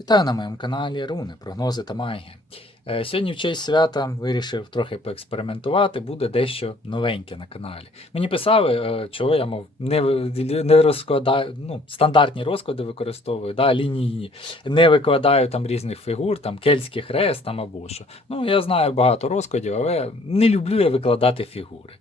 Вітаю на моєму каналі Руни, прогнози та магія. Е, Сьогодні в честь свята вирішив трохи поекспериментувати, буде дещо новеньке на каналі. Мені писали, е, чого я мов не, не розкладаю, ну, стандартні розклади використовую, да, лінійні, не викладаю там різних фігур, там кельтський хрест там або що. Ну, я знаю багато розкладів, але не люблю я викладати фігури.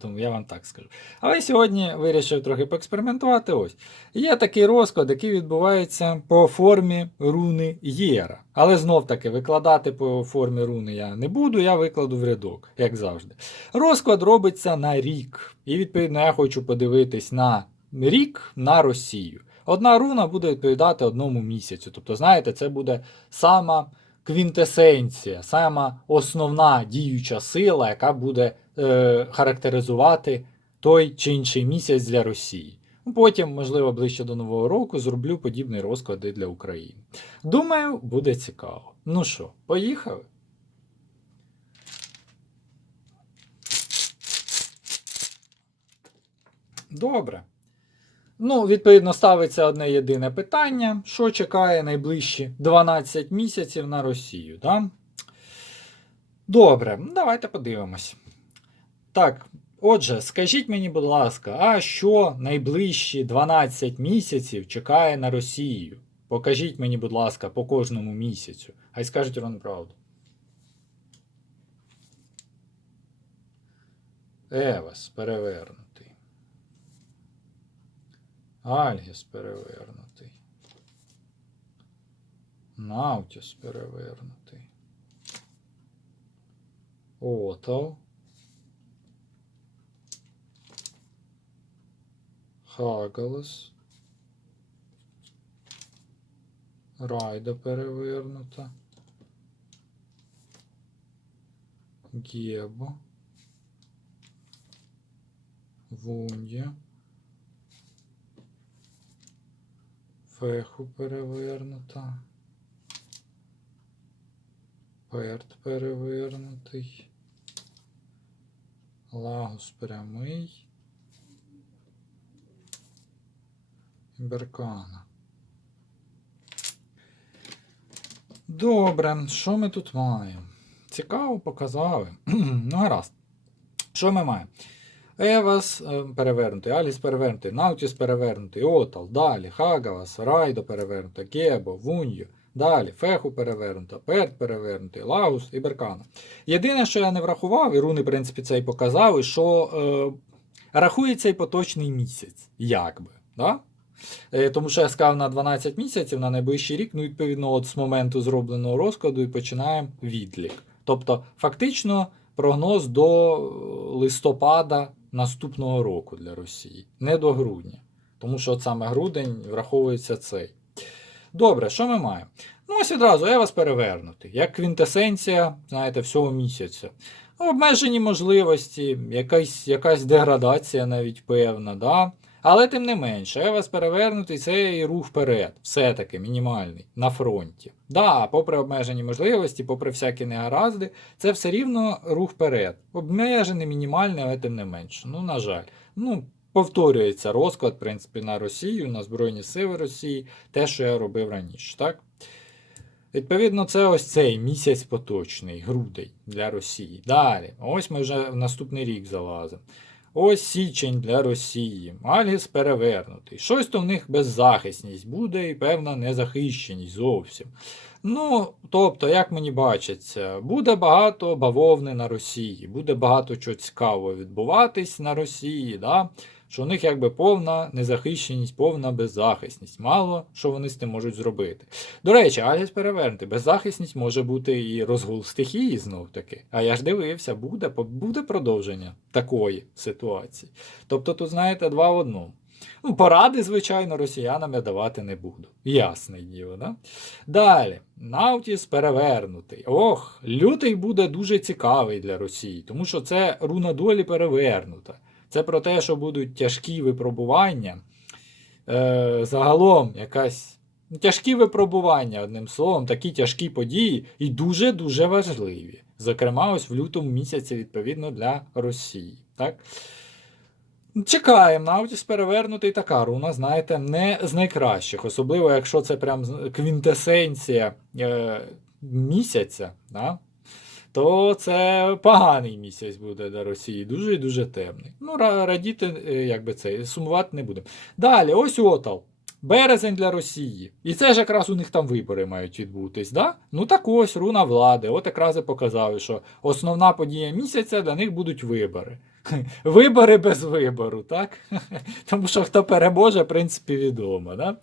Тому я вам так скажу. Але сьогодні вирішив трохи поекспериментувати. Ось. Є такий розклад, який відбувається по формі руни Єра. Але знов таки викладати по формі руни я не буду, я викладу в рядок, як завжди. Розклад робиться на рік. І відповідно я хочу подивитись на рік на Росію. Одна руна буде відповідати одному місяцю. Тобто, знаєте, це буде сама квінтесенція, сама основна діюча сила, яка буде е, характеризувати той чи інший місяць для Росії. Потім, можливо, ближче до Нового року зроблю подібний розклад і для України. Думаю, буде цікаво. Ну що, поїхали? Добре. Ну, відповідно, ставиться одне єдине питання: що чекає найближчі 12 місяців на Росію? Да? Добре, давайте подивимось. Так, отже, скажіть мені, будь ласка, а що найближчі 12 місяців чекає на Росію? Покажіть мені, будь ласка, по кожному місяцю. Хай скажуть вам правду. Евас перевернутий. Альгіс перевернутий. Наутіс перевернутий. Отал. Хагалас. Райда перевернута. Гебо. Вундя. Феху перевернута. Перт перевернутий. Лагус прямий. Беркана. Добре, що ми тут маємо? Цікаво показали. ну, гаразд. Що ми маємо? Евас е, перевернутий, Аліс перевернутий, Наутіс перевернутий, Отал, далі, Хагавас, Райдо перевернута, Гебо, Вуньо, далі, Феху перевернута, Перт перевернутий, Лагус і Беркана. Єдине, що я не врахував, і руни, в принципі, це і показали, що е, рахується і поточний місяць, якби. Да? Е, Тому що я сказав на 12 місяців на найближчий рік, ну, відповідно, от з моменту зробленого розкладу і починаємо відлік. Тобто, фактично, прогноз до е, листопада наступного року для Росії, не до грудня. Тому що от саме грудень враховується цей. Добре, що ми маємо? Ну, ось відразу я вас перевернути. Як квінтесенція, знаєте, всього місяця. Обмежені можливості, якась, якась деградація навіть певна, да? Але тим не менше, вас перевернутий, це і рух вперед, все-таки мінімальний, на фронті. Да, попри обмежені можливості, попри всякі негаразди, це все рівно рух вперед. Обмежений, мінімальний, але тим не менше. Ну, на жаль. Ну, повторюється розклад, в принципі, на Росію, на Збройні Сили Росії, те, що я робив раніше, так? Відповідно, це ось цей місяць поточний, грудень для Росії. Далі, ось ми вже в наступний рік залазимо. Ось січень для Росії. Альгіс перевернутий. Щось то в них беззахисність буде і певна незахищеність зовсім. Ну, тобто, як мені бачиться, буде багато бавовни на Росії, буде багато чого цікавого відбуватись на Росії, да? Що у них якби повна незахищеність, повна беззахисність. Мало що вони з тим можуть зробити. До речі, Альгіс перевернутий. Беззахисність може бути і розгул стихії знов таки. А я ж дивився, буде, буде продовження такої ситуації. Тобто, тут, знаєте, два в одному. Ну, поради, звичайно, росіянам я давати не буду. Ясне діло, да? Далі, Наутіс перевернутий. Ох, лютий буде дуже цікавий для Росії, тому що це руна долі перевернута. Це про те, що будуть тяжкі випробування. Е, загалом якась. ну, Тяжкі випробування, одним словом, такі тяжкі події і дуже-дуже важливі. Зокрема, ось в лютому місяці, відповідно, для Росії. Так? Чекаємо, Наутіс перевернутий така руна, знаєте, не з найкращих, особливо якщо це прям квінтесенція е, місяця, да? То це поганий місяць буде для Росії, дуже і дуже темний. Ну, радіти, е, якби це, сумувати не будемо. Далі, ось Отал. Березень для Росії. І це ж якраз у них там вибори мають відбутись, да? Ну так ось, руна влади. От якраз і показали, що основна подія місяця для них будуть вибори. Вибори без вибору, так? Тому що хто переможе, в принципі, відомо. Да?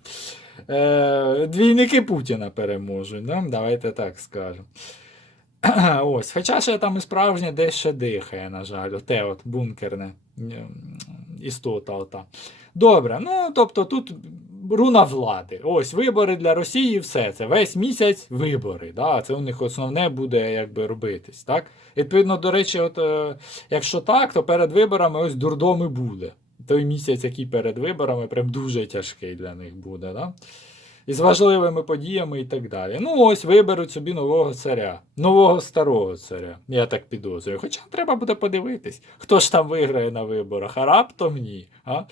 Е, двійники Путіна переможуть, да? давайте так скажемо. Ось, хоча ще там і справжнє десь ще дихає, на жаль, оте от бункерне істота. Ота. Добре, ну тобто тут руна влади. Ось вибори для Росії, все це. Весь місяць вибори. Да? Це у них основне буде якби робитись. Так? Відповідно, до речі, от, е, якщо так, то перед виборами ось дурдом і буде. Той місяць, який перед виборами, прям дуже тяжкий для них буде. Да? І з важливими подіями і так далі. Ну, ось виберуть собі нового царя, нового старого царя, я так підозрюю. Хоча треба буде подивитись, хто ж там виграє на виборах, а раптом ні. А?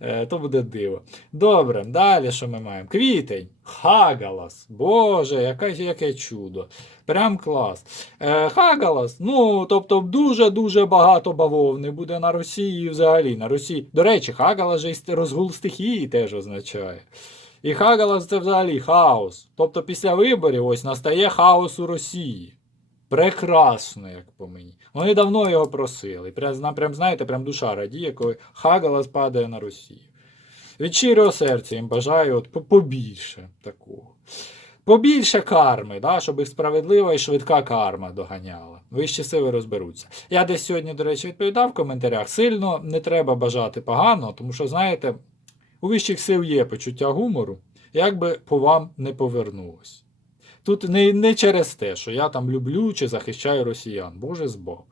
Е, то буде диво. Добре, далі що ми маємо? Квітень, Хагалас. Боже, яке, яке чудо. Прям клас. Е, Хагалас, ну, тобто дуже-дуже багато бавовни буде на Росії взагалі на Росії. До речі, Хагалас же розгул стихії теж означає. І Хагалас це взагалі хаос. Тобто після виборів ось настає хаос у Росії. Прекрасно, як по мені. Вони давно його просили. Прям, прям знаєте, прям душа радіє, коли Хагалас падає на Росію. Від щирого серця їм бажаю от, побільше такого. Побільше карми, да, щоб їх справедлива і швидка карма доганяла. Вищі сили розберуться. Я десь сьогодні, до речі, відповідав в коментарях. Сильно не треба бажати погано, тому що, знаєте, у вищих сил є почуття гумору, як би по вам не повернулось. Тут не, не через те, що я там люблю чи захищаю росіян, Боже збав.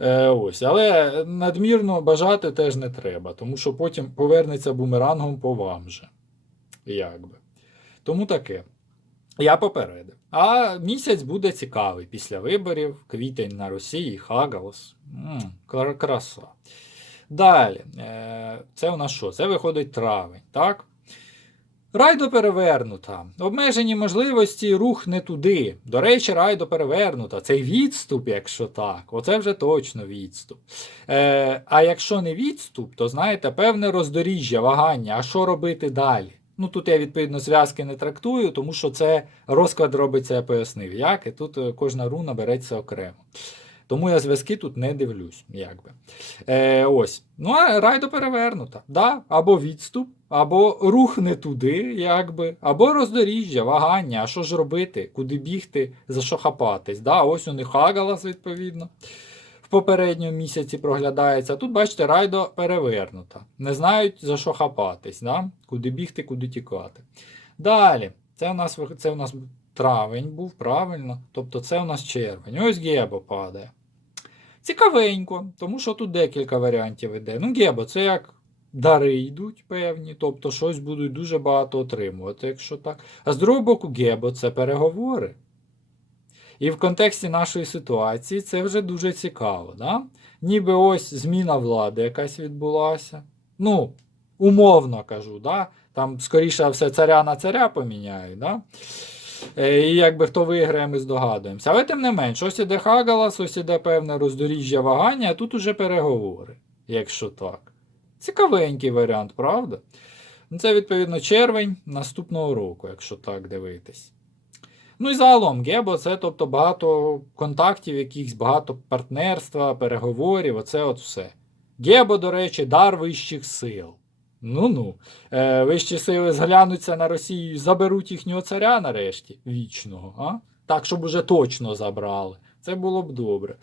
Е, ось. Але надмірно бажати теж не треба, тому що потім повернеться бумерангом по вам же. Якби. Тому таке. Я попередив. А місяць буде цікавий після виборів. Квітень на Росії, Хагалас. М, кра- краса. Далі. Е, Це у нас що? Це виходить травень, так? Райдо перевернута. Обмежені можливості, рух не туди. До речі, райдо перевернута. Це відступ, якщо так. Оце вже точно відступ. Е, а якщо не відступ, то знаєте, певне роздоріжжя, вагання. А що робити далі? Ну тут я відповідно зв'язки не трактую, тому що це розклад робиться, я пояснив, як, і тут е, кожна руна береться окремо. Тому я зв'язки тут не дивлюсь, якби. Е, ось. Ну, а райдо перевернута. Да? Або відступ, або рух не туди, якби, або роздоріжжя, вагання. А що ж робити? Куди бігти, за що хапатись? Да? Ось у них Хагалас, відповідно. В попередньому місяці проглядається. Тут, бачите, райдо перевернута. Не знають, за що хапатись, да? куди бігти, куди тікати. Далі, це у нас, це у нас травень був, правильно? Тобто це у нас червень. Ось Гебо падає. Цікавенько, тому що тут декілька варіантів іде. Ну, Гебо, це як дари йдуть певні, тобто щось будуть дуже багато отримувати, якщо так. А з другого боку, Гебо це переговори. І в контексті нашої ситуації це вже дуже цікаво. Да? Ніби ось зміна влади якась відбулася. Ну, умовно кажу, да? там скоріше все царя на царя поміняють. Да? Е, І якби хто виграє, ми здогадуємося. Але тим не менш, ось іде Хагалас, ось іде певне роздоріжжя вагання, а тут уже переговори, якщо так. Цікавенький варіант, правда? Ну, Це, відповідно, червень наступного року, якщо так дивитись. Ну і загалом, Гебо це тобто багато контактів, якихось багато партнерства, переговорів, оце от все. Гебо, до речі, дар вищих сил. Ну-ну. Е, вищі сили зглянуться на Росію і заберуть їхнього царя нарешті, вічного. А? Так, щоб уже точно забрали. Це було б добре.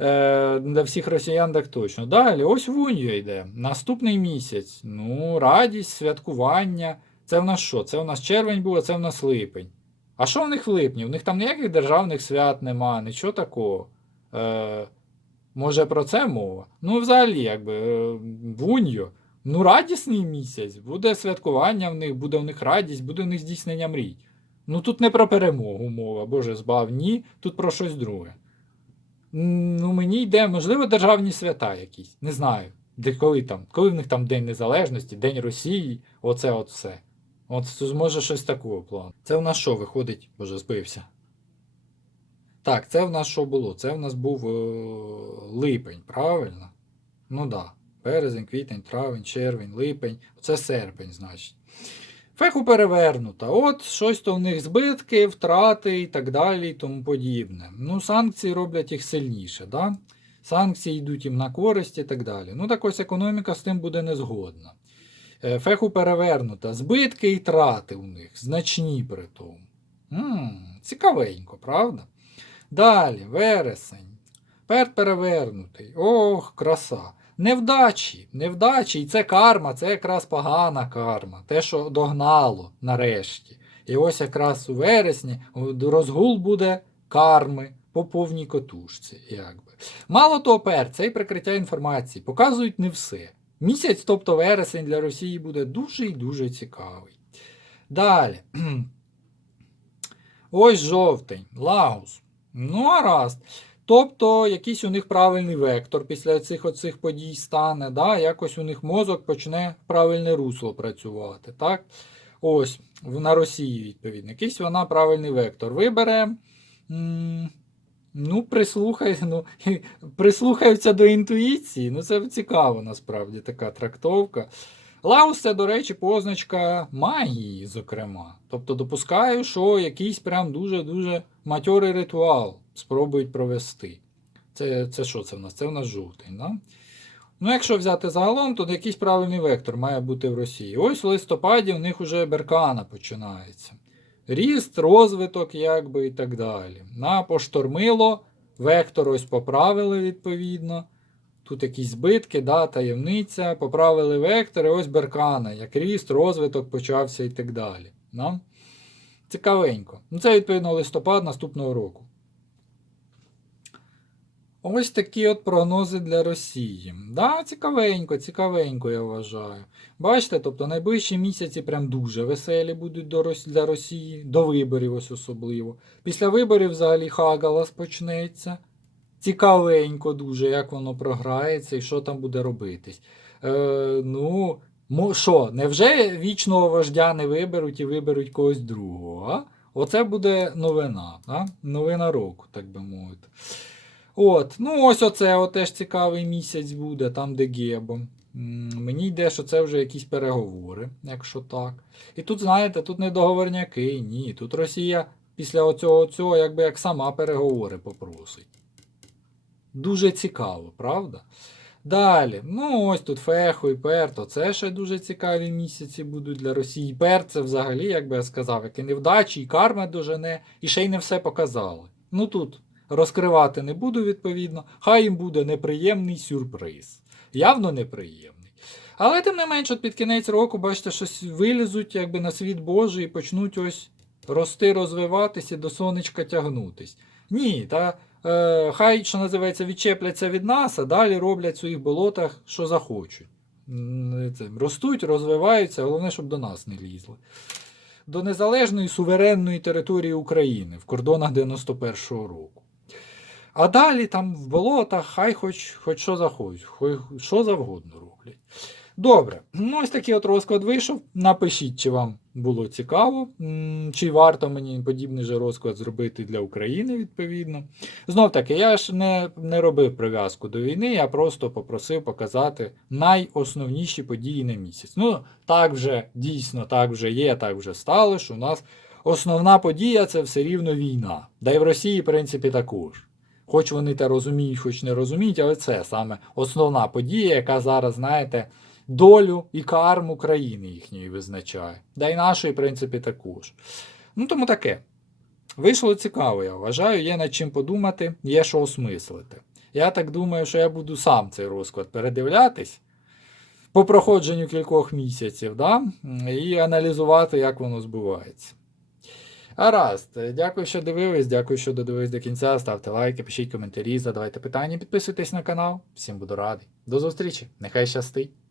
Е, для всіх росіян так точно. Далі, ось Вуньо йде. Наступний місяць. Ну, радість, святкування. Це в нас що? Це в нас червень був, а це в нас липень. А що в них в липні? В них там ніяких державних свят нема, нічого такого. Е, може про це мова? Ну, взагалі, якби е, Вуньо. Ну, радісний місяць, буде святкування в них, буде в них радість, буде в них здійснення мрій. Ну тут не про перемогу мова, Боже збав, ні, тут про щось друге. Ну, мені йде, можливо, державні свята якісь, не знаю. Де коли там, коли в них там День Незалежності, День Росії, оце от все. От може щось такого плану. Це в нас що виходить? Боже, збився. Так, це в нас що було? Це в нас був е, липень, правильно? Ну да. Березень, квітень, травень, червень, липень. Це серпень, значить. Феху перевернута. От щось то в них збитки, втрати і так далі, і тому подібне. Ну, санкції роблять їх сильніше, да? Санкції йдуть їм на користь і так далі. Ну, так ось економіка з тим буде не згодна. Е, Феху перевернута. Збитки і трати у них значні при тому. м цікавенько, правда? Далі, вересень. Перт перевернутий. Ох, краса. Невдачі, невдачі, і це карма, це якраз погана карма, те, що догнало нарешті. І ось якраз у вересні розгул буде карми по повній котушці. Якби. Мало того, пер, це і прикриття інформації, показують не все. Місяць, тобто вересень для Росії буде дуже і дуже цікавий. Далі. Ось жовтень, Лагус. Ну, гаразд. Тобто якийсь у них правильний вектор після цих оцих подій стане, да? якось у них мозок почне правильне русло працювати. так? Ось, на Росії, відповідно. Якийсь вона правильний вектор вибере. Ну, прислухай, ну, прислухаються до інтуїції. Ну, це цікаво, насправді, така трактовка. Лаус це, до речі, позначка магії, зокрема. Тобто допускаю, що якийсь прям дуже-дуже матьорий ритуал спробують провести. Це, це що це в нас? Це в нас жовтень. Да? Ну, якщо взяти загалом, то якийсь правильний вектор має бути в Росії. Ось в листопаді у них вже беркана починається. Ріст, розвиток, якби і так далі. На поштормило, вектор ось поправили відповідно. Тут якісь збитки, да, таємниця, поправили вектори, ось беркана, як ріст, розвиток почався і так далі. Да? Цікавенько. Ну, це відповідно листопад наступного року. Ось такі от прогнози для Росії. Да, цікавенько, цікавенько, я вважаю. Бачите, тобто найближчі місяці прям дуже веселі будуть для Росії, до виборів ось особливо. Після виборів взагалі Хагалас почнеться. Цікавенько дуже, як воно програється і що там буде робитись. Е, ну, що, невже вічного вождя не виберуть і виберуть когось другого? А? Оце буде новина, а? новина року, так би мовити. От, ну ось оце теж цікавий місяць буде, там де Гебо. Мені йде, що це вже якісь переговори, якщо так. І тут, знаєте, тут не договорняки, ні. Тут Росія після оцього цього якби як сама переговори попросить. Дуже цікаво, правда? Далі, ну ось тут Фехо і Перто, це ще дуже цікаві місяці будуть для Росії. Пер це взагалі, як би я сказав, як і невдачі, і карма дожене, і ще й не все показали. Ну тут розкривати не буду, відповідно. Хай їм буде неприємний сюрприз. Явно неприємний. Але тим не менш, от під кінець року, бачите, щось вилізуть якби на світ Божий і почнуть ось рости, розвиватися до сонечка тягнутись. Ні, та е, хай, що називається, відчепляться від нас, а далі роблять в своїх болотах, що захочуть. Це, ростуть, розвиваються, головне, щоб до нас не лізли. До незалежної суверенної території України в кордонах 91-го року. А далі там в болотах хай хоч, хоч що захочуть, хоч що завгодно роблять. Добре, ну ось такий от розклад вийшов. Напишіть, чи вам було цікаво, чи варто мені подібний же розклад зробити для України, відповідно. Знов таки, я ж не, не робив прив'язку до війни, я просто попросив показати найосновніші події на місяць. Ну, так вже дійсно, так вже є, так вже стало, що у нас основна подія це все рівно війна. Да і в Росії, в принципі, також. Хоч вони те розуміють, хоч не розуміють, але це саме основна подія, яка зараз, знаєте, долю і карму країни їхньої визначає. Да й нашої, в принципі, також. Ну, тому таке. Вийшло цікаво, я вважаю, є над чим подумати, є що осмислити. Я так думаю, що я буду сам цей розклад передивлятись по проходженню кількох місяців, да? і аналізувати, як воно збувається. Гаразд, дякую, що дивились, дякую, що додивились до кінця. Ставте лайки, пишіть коментарі, задавайте питання, підписуйтесь на канал. Всім буду радий. До зустрічі, нехай щастить!